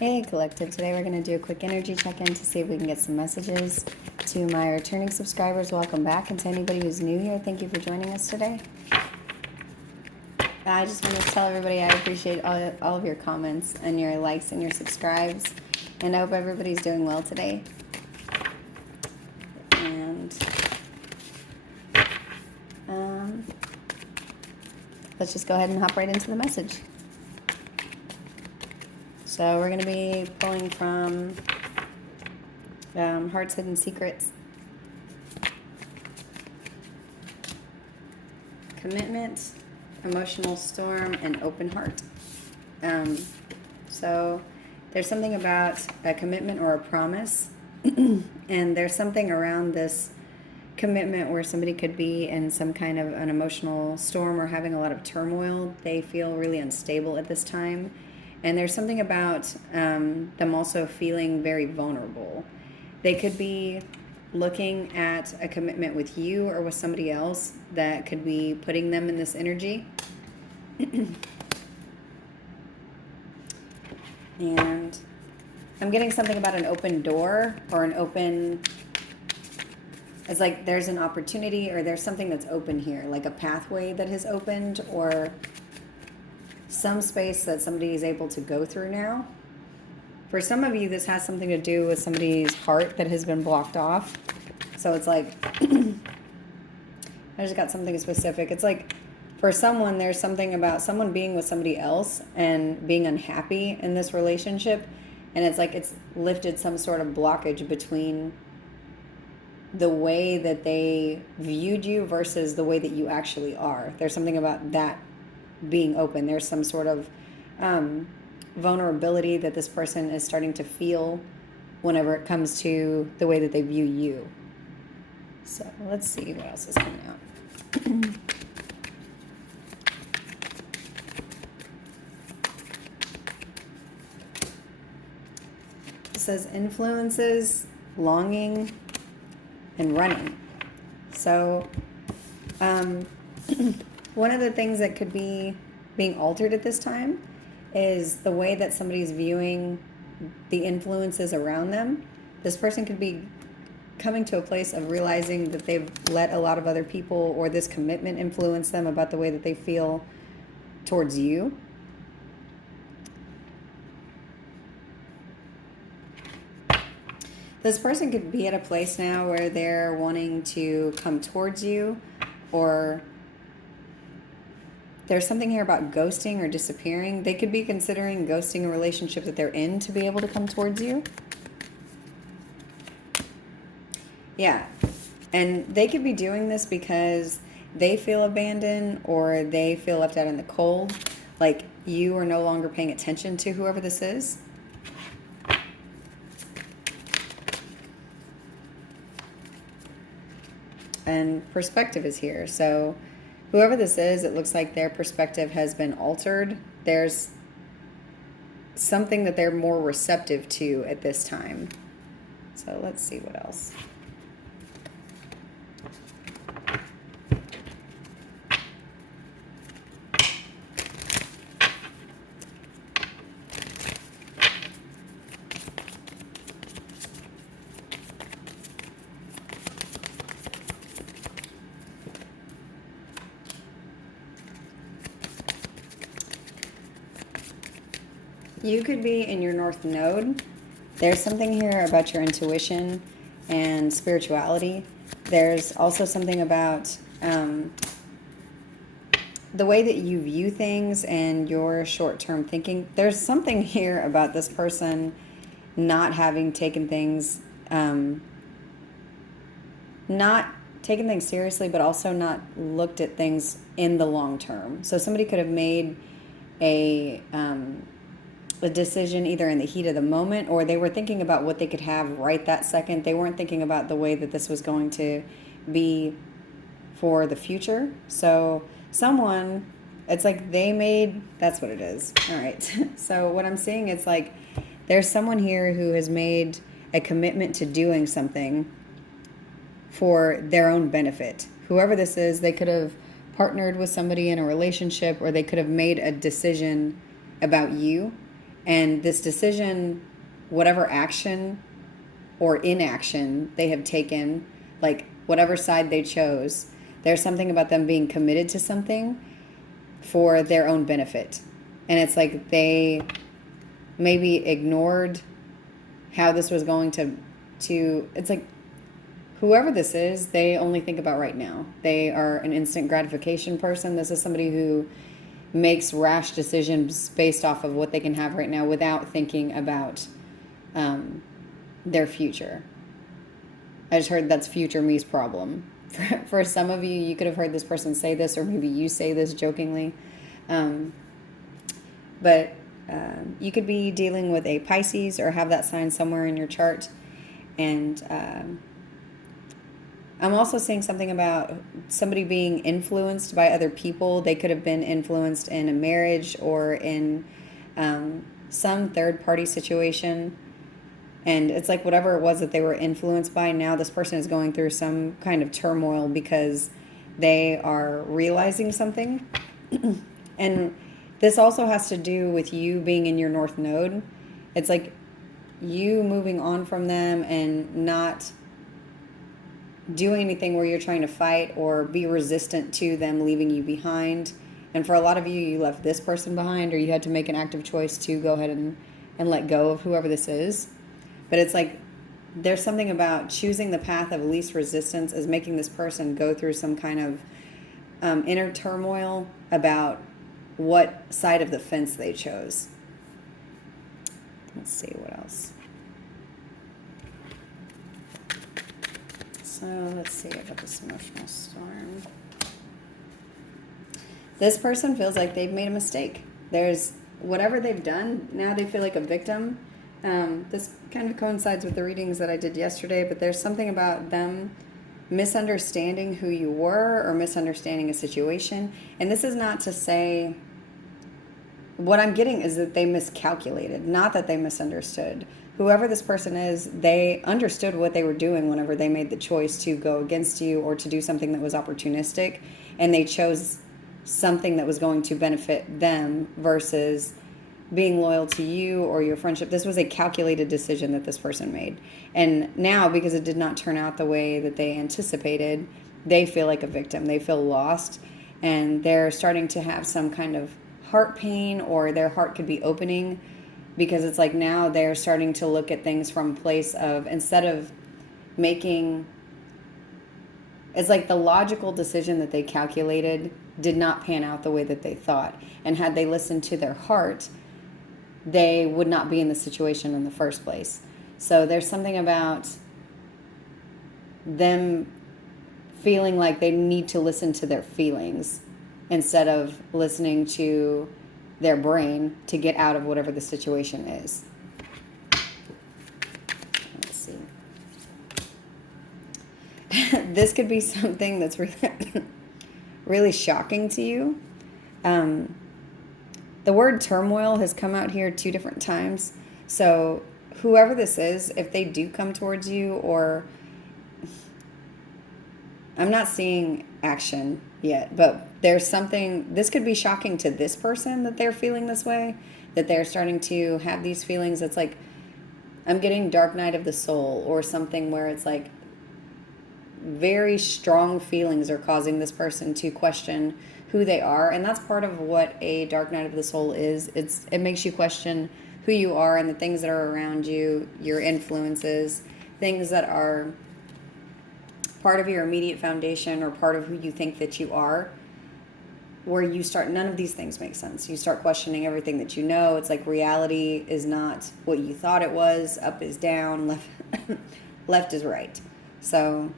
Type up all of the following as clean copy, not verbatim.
Hey Collective, today we're going to do a quick energy check-in to see if we can get some messages. To my returning subscribers, welcome back, and to anybody who's new here, thank you for joining us today. I just want to tell everybody I appreciate all of your comments and your likes and your subscribes, and I hope everybody's doing well today. And let's just go ahead and hop right into the message. So we're going to be pulling from Heart's Hidden Secrets, Commitment, Emotional Storm, and Open Heart. So there's something about a commitment or a promise, and there's something around this commitment where somebody could be in some kind of an emotional storm or having a lot of turmoil. They feel really unstable at this time. And there's something about them also feeling very vulnerable. They could be looking at a commitment with you or with somebody else that could be putting them in this energy. And I'm getting something about an open door or an open... It's like there's an opportunity or there's something that's open here, like a pathway that has opened or some space that somebody is able to go through now. For some of you, this has something to do with somebody's heart that has been blocked off. So it's like, I just got something specific. It's like for someone, there's something about someone being with somebody else and being unhappy in this relationship. And it's like it's lifted some sort of blockage between the way that they viewed you versus the way that you actually are. There's something about that being open. There's some sort of vulnerability that this person is starting to feel whenever it comes to the way that they view you. So let's see what else is coming out. It says influences, longing, and running. So one of the things that could be being altered at this time is the way that somebody's viewing the influences around them. This person could be coming to a place of realizing that they've let a lot of other people or this commitment influence them about the way that they feel towards you. This person could be at a place now where they're wanting to come towards you, or there's something here about ghosting or disappearing. They could be considering ghosting a relationship that they're in to be able to come towards you. Yeah. And they could be doing this because they feel abandoned or they feel left out in the cold. Like you are no longer paying attention to whoever this is. And perspective is here. So whoever this is, it looks like their perspective has been altered. There's something that they're more receptive to at this time. So let's see what else. You could be in your North Node. There's something here about your intuition and spirituality. There's also something about the way that you view things and your short-term thinking. There's something here about this person not having taken things, not taken things seriously, but also not looked at things in the long term. So somebody could have made a decision either in the heat of the moment, or they were thinking about what they could have right that second. They weren't thinking about the way that this was going to be for the future. So someone, it's like they made, that's what it is. All right. So what I'm seeing, it's like there's someone here who has made a commitment to doing something for their own benefit. Whoever this is, they could have partnered with somebody in a relationship, or they could have made a decision about you. And this decision, whatever action or inaction they have taken, like whatever side they chose, there's something about them being committed to something for their own benefit. And it's like they maybe ignored how this was going to it's like whoever this is, they only think about right now. They are an instant gratification person. This is somebody who makes rash decisions based off of what they can have right now without thinking about their future. I just heard that's future me's problem. For some of you, you could have heard this person say this, or maybe you say this jokingly. But you could be dealing with a Pisces or have that sign somewhere in your chart. And I'm also seeing something about somebody being influenced by other people. They could have been influenced in a marriage or in some third-party situation. And it's like whatever it was that they were influenced by, now this person is going through some kind of turmoil because they are realizing something. And this also has to do with you being in your North Node. It's like you moving on from them and not doing anything where you're trying to fight or be resistant to them leaving you behind. And for a lot of you, you left this person behind, or you had to make an active choice to go ahead and let go of whoever this is. But it's like there's something about choosing the path of least resistance is making this person go through some kind of inner turmoil about what side of the fence they chose. Let's see what else. So let's see about this emotional storm. This person feels like they've made a mistake. There's whatever they've done, now they feel like a victim. This kind of coincides with the readings that I did yesterday, but there's something about them misunderstanding who you were or misunderstanding a situation. And this is not to say, what I'm getting is that they miscalculated, not that they misunderstood. Whoever this person is, they understood what they were doing whenever they made the choice to go against you or to do something that was opportunistic, and they chose something that was going to benefit them versus being loyal to you or your friendship. This was a calculated decision that this person made. And now, because it did not turn out the way that they anticipated, they feel like a victim. They feel lost, and they're starting to have some kind of heart pain, or their heart could be opening, because it's like now they're starting to look at things from a place of, instead of making, it's like the logical decision that they calculated did not pan out the way that they thought. And had they listened to their heart, they would not be in the situation in the first place. So there's something about them feeling like they need to listen to their feelings instead of listening to their brain to get out of whatever the situation is. Let's see. This could be something that's really, really shocking to you. The word turmoil has come out here 2 different times. So whoever this is, if they do come towards you, or I'm not seeing action yet, but there's something, this could be shocking to this person that they're feeling this way, that they're starting to have these feelings. It's like, I'm getting dark night of the soul, or something where it's like very strong feelings are causing this person to question who they are. And that's part of what a dark night of the soul is. It makes you question who you are and the things that are around you, your influences, things that are part of your immediate foundation or part of who you think that you are, where you start, none of these things make sense. You start questioning everything that you know. It's like reality is not what you thought it was. Up is down, left is right. So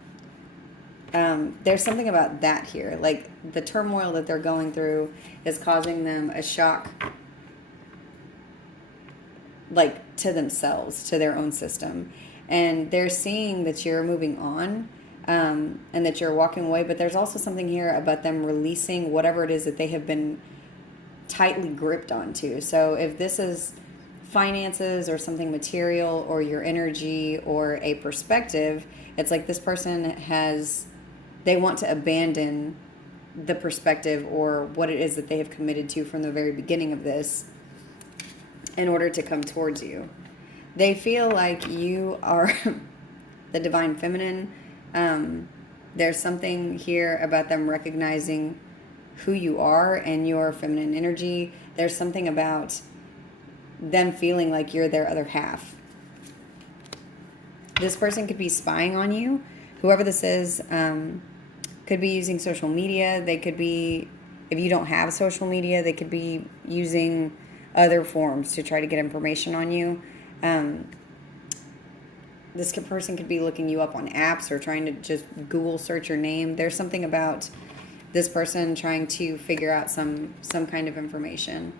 there's something about that here. Like the turmoil that they're going through is causing them a shock, like to themselves, to their own system. And they're seeing that you're moving on, and that you're walking away. But there's also something here about them releasing whatever it is that they have been tightly gripped onto. So if this is finances or something material or your energy or a perspective, it's like this person they want to abandon the perspective or what it is that they have committed to from the very beginning of this. in order to come towards you. They feel like you are the divine feminine. There's something here about them recognizing who you are and your feminine energy. There's something about them feeling like you're their other half. This person could be spying on you. Whoever this is could be using social media. They could be, if you don't have social media, they could be using other forms to try to get information on you. This person could be looking you up on apps or trying to just Google search your name. There's something about this person trying to figure out some kind of information.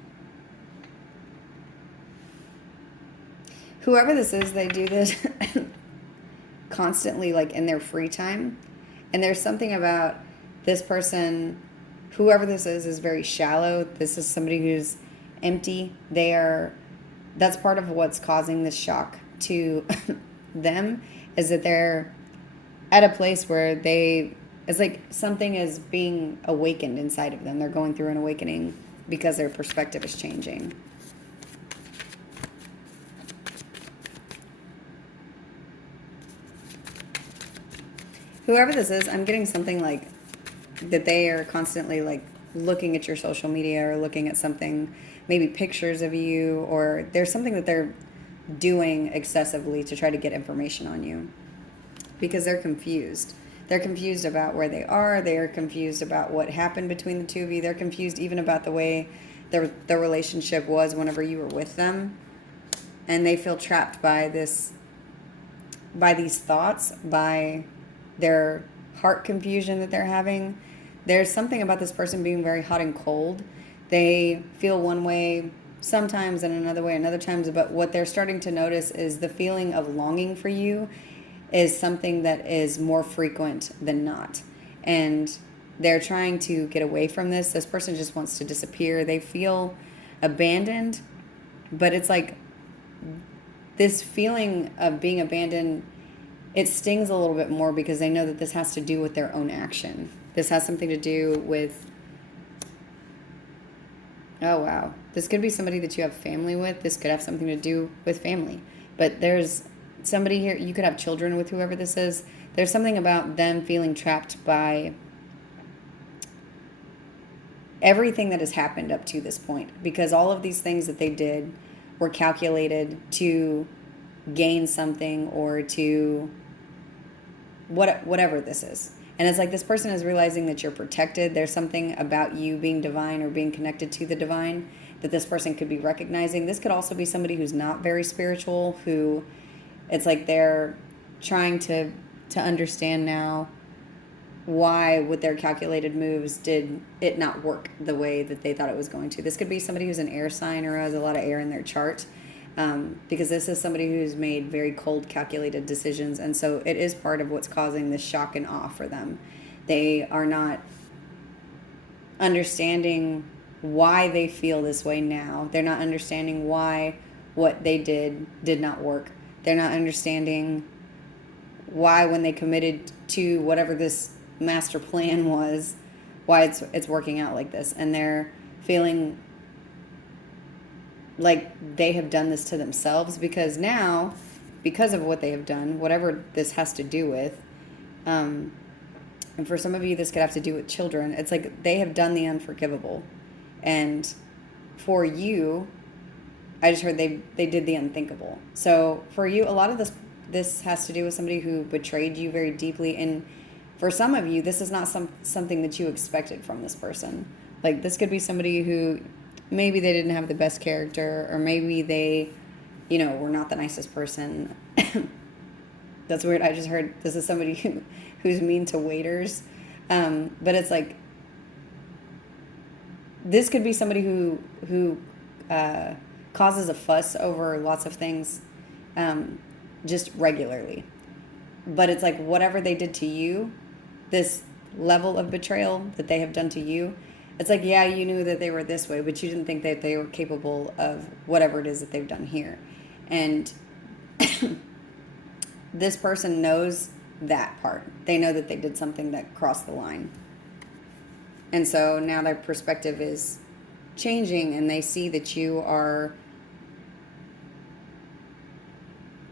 Whoever this is, they do this constantly, like in their free time. And there's something about this person, whoever this is very shallow. This is somebody who's empty. That's part of what's causing this shock to them, is that they're at a place where it's like something is being awakened inside of them. They're going through an awakening because their perspective is changing. Whoever this is, I'm getting something like that they are constantly like looking at your social media or looking at something, maybe pictures of you, or there's something that they're doing excessively to try to get information on you because they're confused. They're confused about where they are. They are confused about what happened between the two of you. They're confused even about the way their relationship was whenever you were with them. And they feel trapped by these thoughts, by their heart confusion that they're having. There's something about this person being very hot and cold. They feel one way sometimes and another way another times, but what they're starting to notice is the feeling of longing for you is something that is more frequent than not. And they're trying to get away from this. This person just wants to disappear. They feel abandoned, but it's like this feeling of being abandoned, it stings a little bit more because they know that this has to do with their own action. This has something to do with, oh wow, this could be somebody that you have family with. This could have something to do with family. But there's somebody here, you could have children with whoever this is. There's something about them feeling trapped by everything that has happened up to this point, because all of these things that they did were calculated to gain something or to whatever this is. And it's like this person is realizing that you're protected. There's something about you being divine or being connected to the divine that this person could be recognizing. This could also be somebody who's not very spiritual, who it's like they're trying to understand now why with their calculated moves did it not work the way that they thought it was going to. This could be somebody who's an air sign or has a lot of air in their chart, because this is somebody who's made very cold, calculated decisions. And so it is part of what's causing this shock and awe for them. They are not understanding why they feel this way now. They're not understanding why what they did not work. They're not understanding why when they committed to whatever this master plan was, why it's working out like this. And they're feeling like they have done this to themselves, because now, because of what they have done, whatever this has to do with, and for some of you this could have to do with children, it's like they have done the unforgivable. And for you, I just heard they did the unthinkable. So for you, a lot of this has to do with somebody who betrayed you very deeply. And for some of you, this is not something that you expected from this person. Like, this could be somebody who maybe they didn't have the best character, or maybe they, were not the nicest person. That's weird. I just heard this is somebody who's mean to waiters. But it's like, this could be somebody who causes a fuss over lots of things, just regularly. But it's like whatever they did to you, this level of betrayal that they have done to you, it's like, yeah, you knew that they were this way, but you didn't think that they were capable of whatever it is that they've done here. And this person knows that part. They know that they did something that crossed the line. And so now their perspective is changing, and they see that you are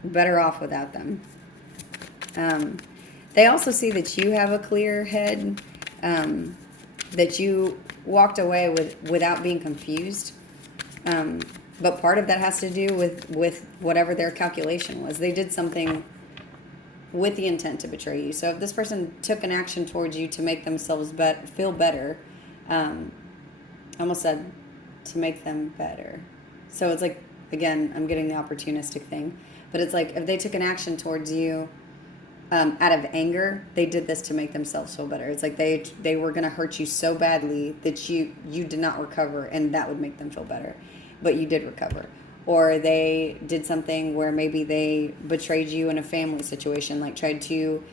better off without them. They also see that you have a clear head, that you walked away without being confused. But part of that has to do with whatever their calculation was. They did something with the intent to betray you. So if this person took an action towards you to make themselves feel better, I almost said to make them better. So it's like, again, I'm getting the opportunistic thing. But it's like if they took an action towards you out of anger, they did this to make themselves feel better. It's like they were going to hurt you so badly that you did not recover, and that would make them feel better. But you did recover. Or they did something where maybe they betrayed you in a family situation, like tried to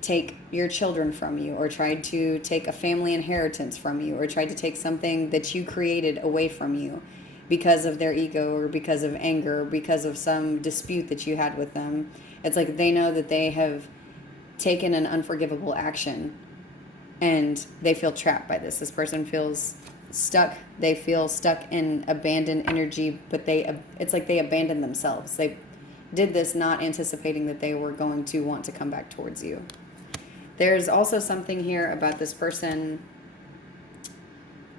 take your children from you, or tried to take a family inheritance from you, or tried to take something that you created away from you because of their ego, or because of anger, or because of some dispute that you had with them. It's like they know that they have taken an unforgivable action, and they feel trapped by this. This person feels stuck. They feel stuck in abandoned energy, but it's like they abandoned themselves. They did this not anticipating that they were going to want to come back towards you. There's also something here about this person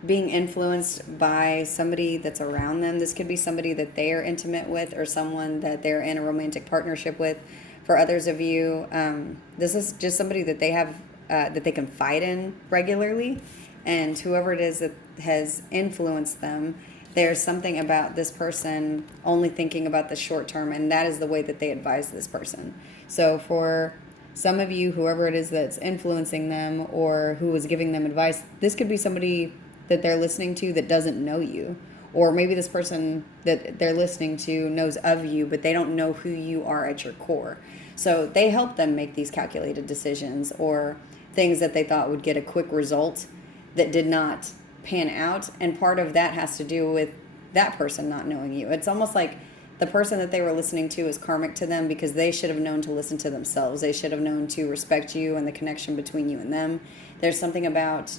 being influenced by somebody that's around them. This could be somebody that they are intimate with, or someone that they're in a romantic partnership with. For others of you, this is just somebody that they have, that they confide in regularly. And whoever it is that has influenced them, there's something about this person only thinking about the short term, and that is the way that they advise this person. So for some of you, whoever it is that's influencing them or who is giving them advice, this could be somebody that they're listening to that doesn't know you. Or maybe this person that they're listening to knows of you, but they don't know who you are at your core. So they help them make these calculated decisions, or things that they thought would get a quick result that did not pan out. And part of that has to do with that person not knowing you. It's almost like the person that they were listening to is karmic to them, because they should have known to listen to themselves. They should have known to respect you and the connection between you and them. There's something about,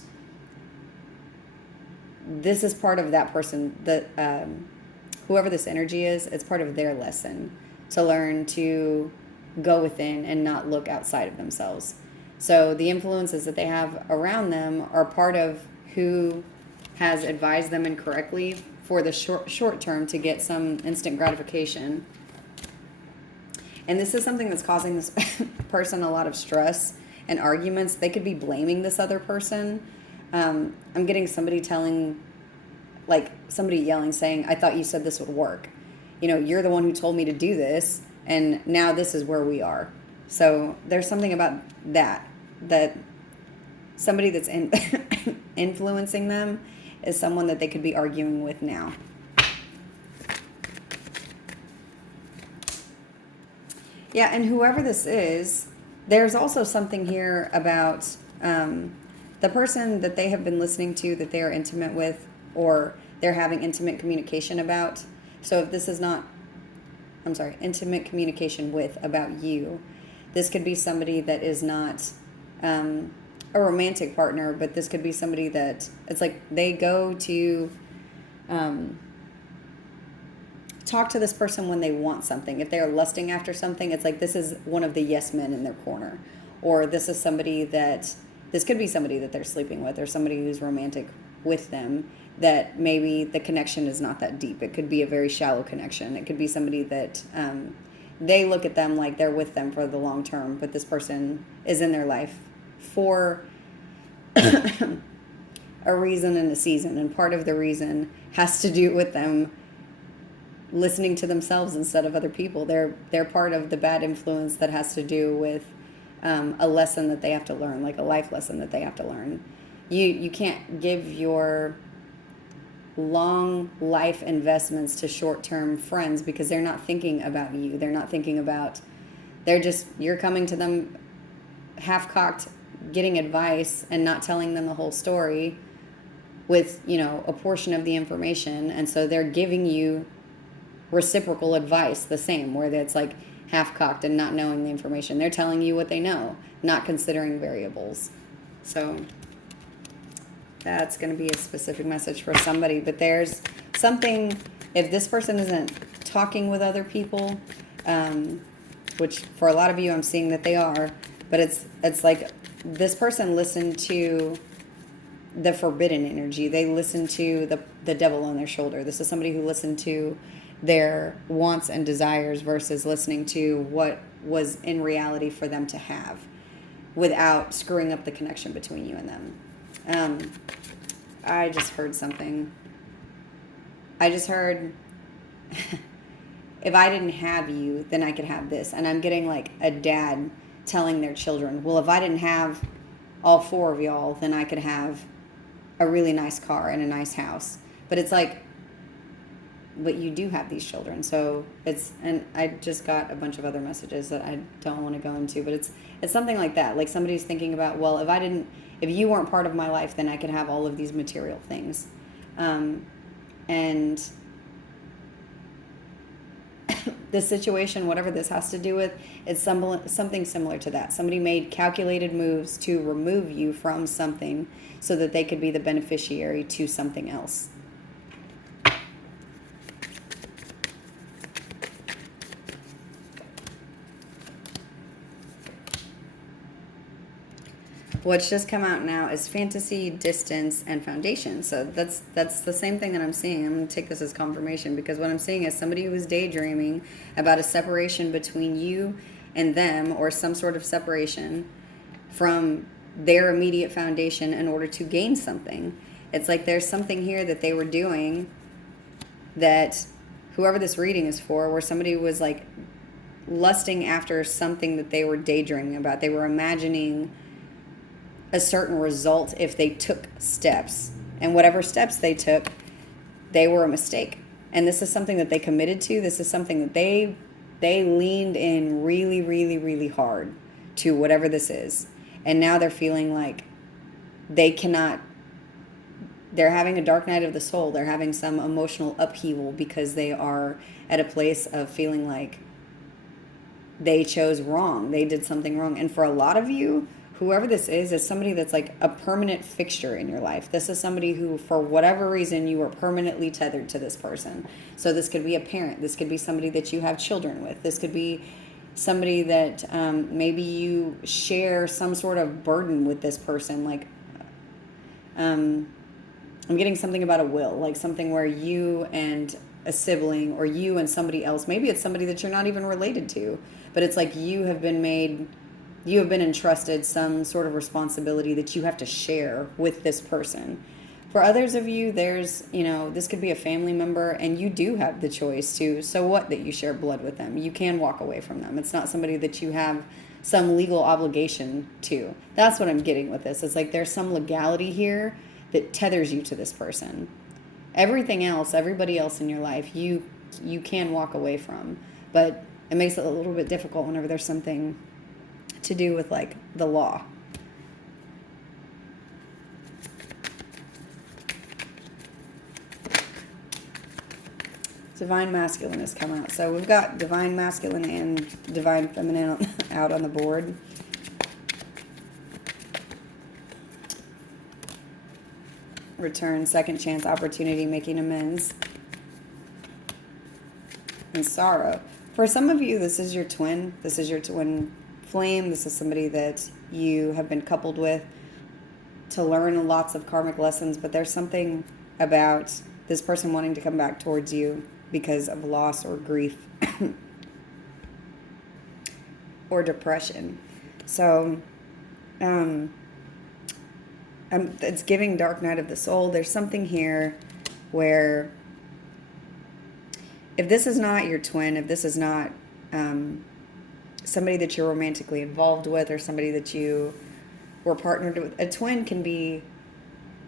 this is part of that person, that whoever this energy is, it's part of their lesson to learn to go within and not look outside of themselves. So the influences that they have around them are part of who has advised them incorrectly for the short term to get some instant gratification. And this is something that's causing this person a lot of stress and arguments. They could be blaming this other person. I'm getting somebody somebody yelling, saying, I thought you said this would work. You're the one who told me to do this, and now this is where we are. So there's something about that somebody that's influencing them is someone that they could be arguing with now. Yeah, and whoever this is, there's also something here about the person that they have been listening to, that they are intimate with, or they're having intimate communication about. So if this is not, intimate communication with about you, this could be somebody that is not a romantic partner, but this could be somebody that it's like they go to talk to this person when they want something. If they are lusting after something, it's like this is one of the yes men in their corner. Or this is somebody that, this could be somebody that they're sleeping with, or somebody who's romantic with them, that maybe the connection is not that deep. It could be a very shallow connection. It could be somebody that they look at them like they're with them for the long term, but this person is in their life for a reason and a season. And part of the reason has to do with them listening to themselves instead of other people. They're part of the bad influence that has to do with a lesson that they have to learn, like a life lesson that they have to learn. You can't give your long life investments to short-term friends, because they're not thinking about you. They're not thinking about, you're coming to them half-cocked, getting advice and not telling them the whole story with, a portion of the information. And so they're giving you reciprocal advice, the same, where it's like half-cocked and not knowing the information. They're telling you what they know, not considering variables. So that's going to be a specific message for somebody. But there's something, if this person isn't talking with other people, which for a lot of you I'm seeing that they are, but it's like this person listened to the forbidden energy. They listened to the devil on their shoulder. This is somebody who listened to their wants and desires versus listening to what was in reality for them to have without screwing up the connection between you and them. I just heard something. I just heard, if I didn't have you, then I could have this. And I'm getting like a dad telling their children, well, if I didn't have all four of y'all, then I could have a really nice car and a nice house. But it's like, but you do have these children. So it's, and I just got a bunch of other messages that I don't want to go into, but it's something like that. Like somebody's thinking about, well, if you weren't part of my life, then I could have all of these material things. And the situation, whatever this has to do with, it's something similar to that. Somebody made calculated moves to remove you from something so that they could be the beneficiary to something else. What's just come out now is fantasy, distance, and foundation. So that's the same thing that I'm seeing. I'm going to take this as confirmation, because what I'm seeing is somebody who is daydreaming about a separation between you and them, or some sort of separation from their immediate foundation in order to gain something. It's like there's something here that they were doing that whoever this reading is for, where somebody was like lusting after something that they were daydreaming about. They were imagining a certain result if they took steps, and whatever steps they took, they were a mistake. And this is something that they committed to. This is something that they leaned in really, really, really hard to, whatever this is. And now they're feeling like they're having a dark night of the soul. They're having some emotional upheaval because they are at a place of feeling like they chose wrong. They did something wrong. And for a lot of you, whoever this is somebody that's like a permanent fixture in your life. This is somebody who, for whatever reason, you are permanently tethered to this person. So this could be a parent. This could be somebody that you have children with. This could be somebody that maybe you share some sort of burden with this person. Like, I'm getting something about a will, like something where you and a sibling, or you and somebody else, maybe it's somebody that you're not even related to, but it's like you have been entrusted some sort of responsibility that you have to share with this person. For others of you, there's, this could be a family member, and you do have the choice to, so what, that you share blood with them. You can walk away from them. It's not somebody that you have some legal obligation to. That's what I'm getting with this. It's like there's some legality here that tethers you to this person. Everything else, everybody else in your life, you can walk away from. But it makes it a little bit difficult whenever there's something to do with like the law. Divine masculine has come out. So we've got divine masculine and divine feminine out on the board. Return, second chance, opportunity, making amends, and sorrow. For some of you, this is your twin. This is your twin flame. This is somebody that you have been coupled with to learn lots of karmic lessons, but there's something about this person wanting to come back towards you because of loss or grief or depression. So it's giving dark night of the soul. There's something here where if this is not your twin, if this is not somebody that you're romantically involved with, or somebody that you were partnered with, a twin can be,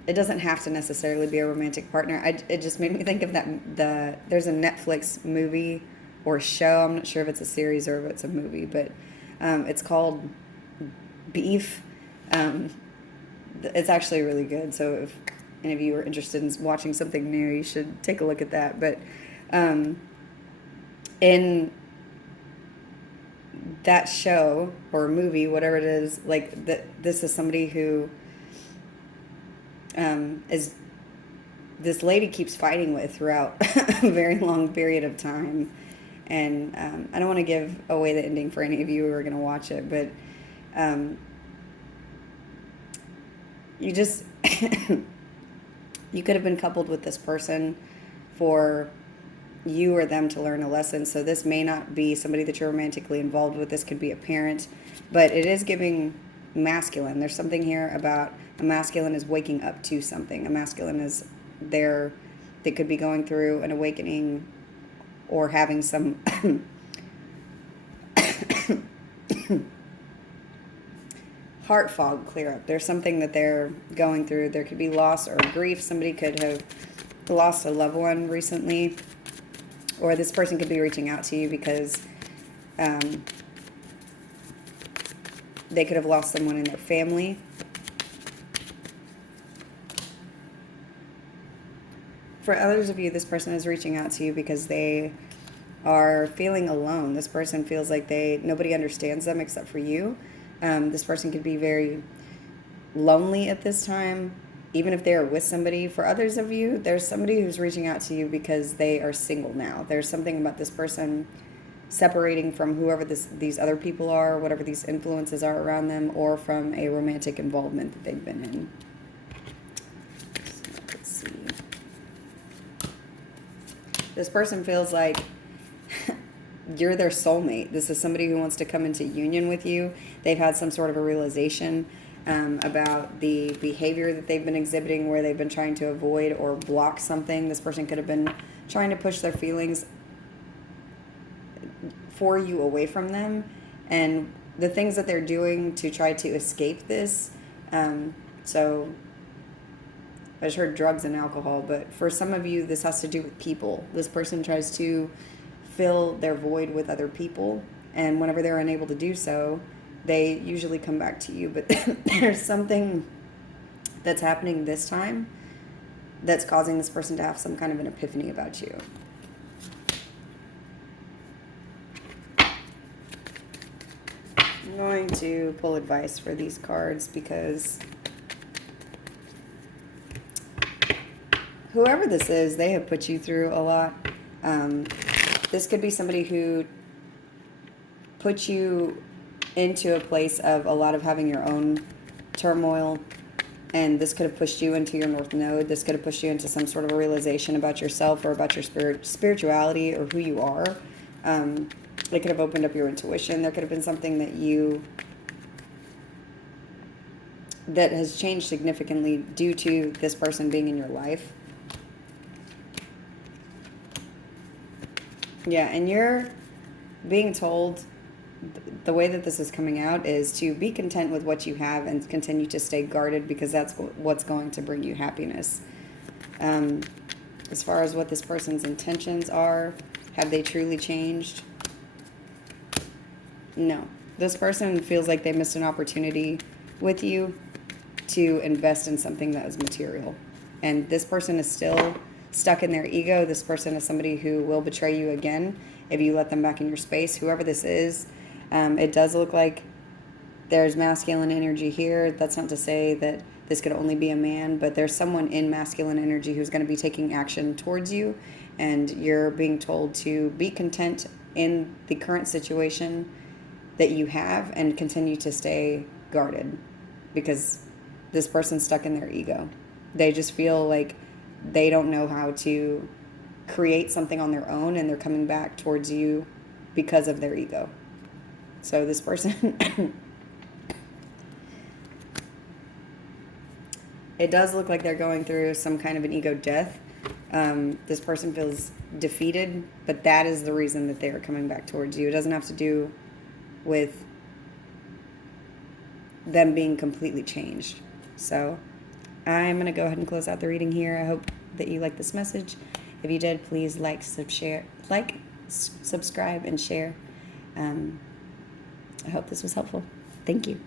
it doesn't have to necessarily be a romantic partner. It just made me think of there's a Netflix movie or show, I'm not sure if it's a series or if it's a movie, but it's called Beef. It's actually really good, so if any of you are interested in watching something new, you should take a look at that. But in that show or movie, whatever it is, like this is somebody who is this lady keeps fighting with throughout a very long period of time, And I don't want to give away the ending for any of you who are going to watch it, but you just, you could have been coupled with this person for you or them to learn a lesson. So this may not be somebody that you're romantically involved with. This could be a parent, but it is giving masculine. There's something here about a masculine is waking up to something. A masculine is there. They could be going through an awakening or having some heart fog clear up. There's something that they're going through. There could be loss or grief. Somebody could have lost a loved one recently, or this person could be reaching out to you because they could have lost someone in their family. For others of you, this person is reaching out to you because they are feeling alone. This person feels like nobody understands them except for you. This person could be very lonely at this time, even if they are with somebody. For others of you, there's somebody who's reaching out to you because they are single now. There's something about this person separating from whoever these other people are, whatever these influences are around them, or from a romantic involvement that they've been in. So let's see. This person feels like you're their soulmate. This is somebody who wants to come into union with you. They've had some sort of a realization about the behavior that they've been exhibiting, where they've been trying to avoid or block something. This person could have been trying to push their feelings for you away from them, and the things that they're doing to try to escape this. So I just heard drugs and alcohol, but for some of you, this has to do with people. This person tries to fill their void with other people, and whenever they're unable to do so, they usually come back to you. But there's something that's happening this time that's causing this person to have some kind of an epiphany about you. I'm going to pull advice for these cards because whoever this is, they have put you through a lot. This could be somebody who put you into a place of a lot of having your own turmoil, and this could have pushed you into your North Node. This could have pushed you into some sort of a realization about yourself or about your spirituality or who you are. It could have opened up your intuition. There could have been something that has changed significantly due to this person being in your life. Yeah, and you're being told, the way that this is coming out is to be content with what you have and continue to stay guarded, because that's what's going to bring you happiness. As far as what this person's intentions are, have they truly changed? No. This person feels like they missed an opportunity with you to invest in something that is material. And this person is still stuck in their ego. This person is somebody who will betray you again if you let them back in your space. Whoever this is, it does look like there's masculine energy here. That's not to say that this could only be a man, but there's someone in masculine energy who's going to be taking action towards you, and you're being told to be content in the current situation that you have and continue to stay guarded, because this person's stuck in their ego. They just feel like they don't know how to create something on their own, and they're coming back towards you because of their ego. So this person, it does look like they're going through some kind of an ego death. This person feels defeated, but that is the reason that they are coming back towards you. It doesn't have to do with them being completely changed. So I'm going to go ahead and close out the reading here. I hope that you liked this message. If you did, please subscribe, and share. I hope this was helpful. Thank you.